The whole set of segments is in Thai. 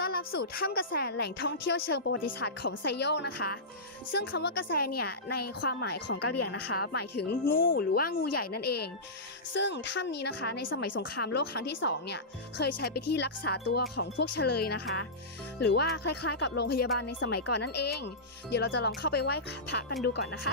ต้อนรับสู่ถ้ำกระแสแหล่งท่องเที่ยวเชิงประวัติศาสตร์ของไซโยกนะคะ ซึ่งคำว่ากระแสเนี่ยในความหมายของกะเหรี่ยงนะคะ หมายถึงงูหรือว่างูใหญ่นั่นเอง ซึ่งถ้ำนี้นะคะในสมัยสงครามโลกครั้งที่สองเนี่ยเคยใช้ไปที่รักษาตัวของพวกเฉลยนะคะ หรือว่าคล้ายๆ กับโรงพยาบาลในสมัยก่อนนั่นเอง เดี๋ยวเราจะลองเข้าไปไหว้พระกันดูก่อนนะคะ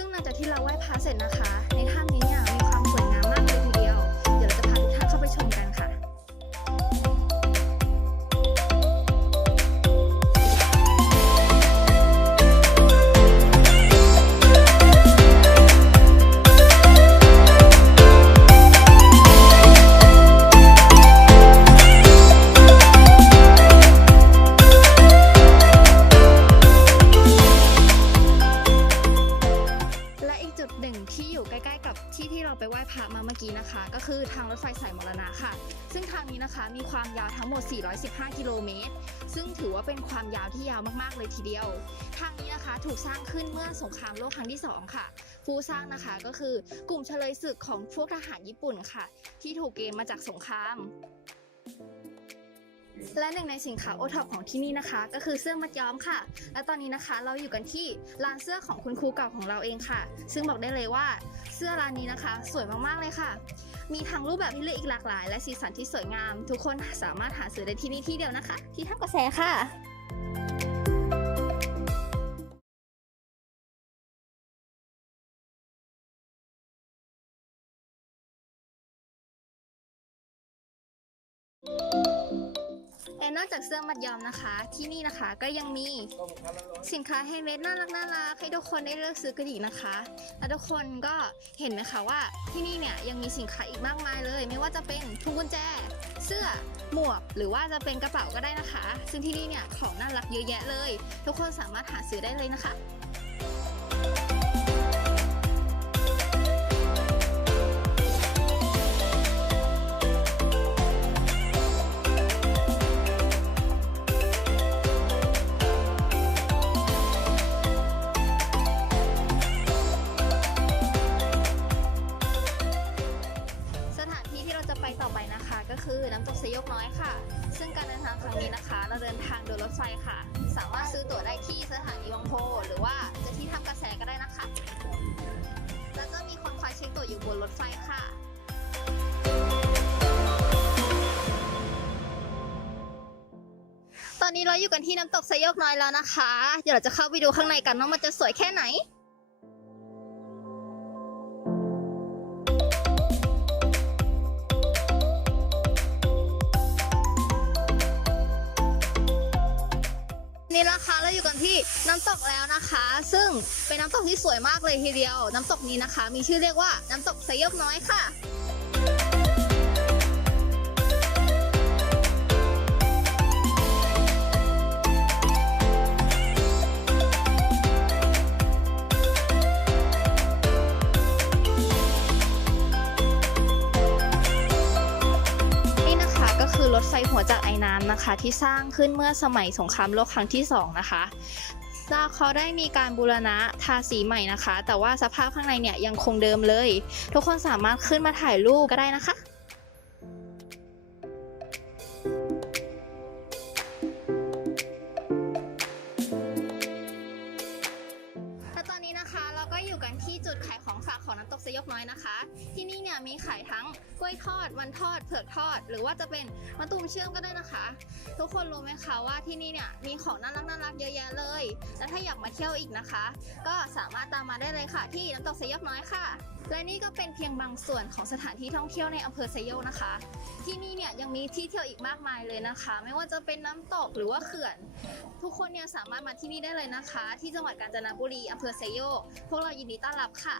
ซึ่งหลังจากที่เราไหว้พระเสร็จนะคะ กับที่ที่เราไปไหว้พระมาเมื่อกี้นะคะ ก็คือทางรถไฟสายมรณะค่ะ ซึ่งทางนี้นะคะมีความยาวทั้งหมด 415 กิโลเมตร ซึ่งถือว่าเป็นความยาวที่ยาวมากๆเลยทีเดียว ทางนี้นะคะถูกสร้างขึ้นเมื่อสงครามโลกครั้งที่ 2 ค่ะ ผู้สร้างนะคะก็คือกลุ่มเฉลยศึกของพวกทหารญี่ปุ่นค่ะ ที่ถูกเกณฑ์มาจากสงคราม และหนึ่งในสินค้าโอท็อปของที่นี่นะคะ ก็คือเสื้อมัดย้อมค่ะ และตอนนี้นะคะเราอยู่กันที่ร้านเสื้อของคุณครูเก่าของเราเองค่ะ ซึ่งบอกได้เลยว่าเสื้อร้านนี้นะคะ สวยมากๆเลยค่ะ มีทั้งรูปแบบที่เลือกอีกหลากหลาย และสีสันที่สวยงาม ทุกคนสามารถหาซื้อได้ที่นี่ที่เดียวนะคะ ที่ท่ากระแสค่ะและ นอกจากเสื้อมัดย้อมนะคะ ที่นี่นะคะก็ยังมีสินค้าแฮนด์เมดน่ารักน่ารักให้ทุกคนได้เลือกซื้อกันอีกนะคะ และทุกคนก็เห็นไหมคะว่าที่นี่เนี่ยยังมีสินค้าอีกมากมายเลย ไม่ว่าจะเป็นทุงกุญแจ เสื้อหมวก หรือว่าจะเป็นกระเป๋าก็ได้นะคะ ซึ่งที่นี่เนี่ยของน่ารักเยอะแยะเลย ทุกคนสามารถหาซื้อได้เลยนะคะ น้อยค่ะ ซึ่งการเดินทางครั้งนี้นะคะ เราเดินทางโดยรถไฟค่ะ สามารถซื้อตั๋วได้ที่สถานีวังโพ หรือว่าจะที่ทำกระแสก็ได้นะคะ แล้วก็มีคนคอยเช็คตั๋วอยู่บนรถไฟค่ะตอนนี้เราอยู่กันที่น้ำตกสยกน้อยแล้วนะคะ เดี๋ยวเราจะเข้าไปดูข้างในกันว่ามันจะสวยแค่ไหน นี้นะคะเราอยู่กันที่น้ำตกแล้วนะคะ ซึ่งเป็นน้ำตกที่สวยมากเลยทีเดียว น้ำตกนี้นะคะ มีชื่อเรียกว่าน้ำตกสยบน้อยค่ะ รถไฟหัวจากไอ้น้ำนะคะ ที่สร้างขึ้นเมื่อสมัยสงครามโลกครั้งที่สองนะคะแล้วเขาได้มีการบูรณะทาสีใหม่นะคะ แต่ว่าสภาพข้างในเนี่ยยังคงเดิมเลย ทุกคนสามารถขึ้นมาถ่ายรูปก็ได้นะคะ ของน้ำตกสยกน้อยนะคะ ที่นี่เนี่ยมีขายทั้งกล้วยทอดมันทอดเผือกทอด หรือว่าจะเป็นมะตูมเชื่อมก็ได้นะคะ ทุกคนรู้ไหมคะว่าที่นี่เนี่ยมีของน่ารักน่ารักเยอะแยะเลย และถ้าอยากมาเที่ยวอีกนะคะ ก็สามารถตามมาได้เลยค่ะ ที่น้ำตกสยกน้อยค่ะ และนี่ก็เป็นเพียงบางส่วนของสถานที่ท่องเที่ยวในอำเภอไซโยกนะคะ ที่นี่เนี่ยยังมีที่เที่ยวอีกมากมายเลยนะคะ ไม่ว่าจะเป็นน้ำตกหรือว่าเขื่อนทุกคนเนี่ยสามารถมาที่นี่ได้เลยนะคะ ที่จังหวัดกาญจนบุรีอำเภอไซโยก พวกเรายินดีต้อนรับค่ะ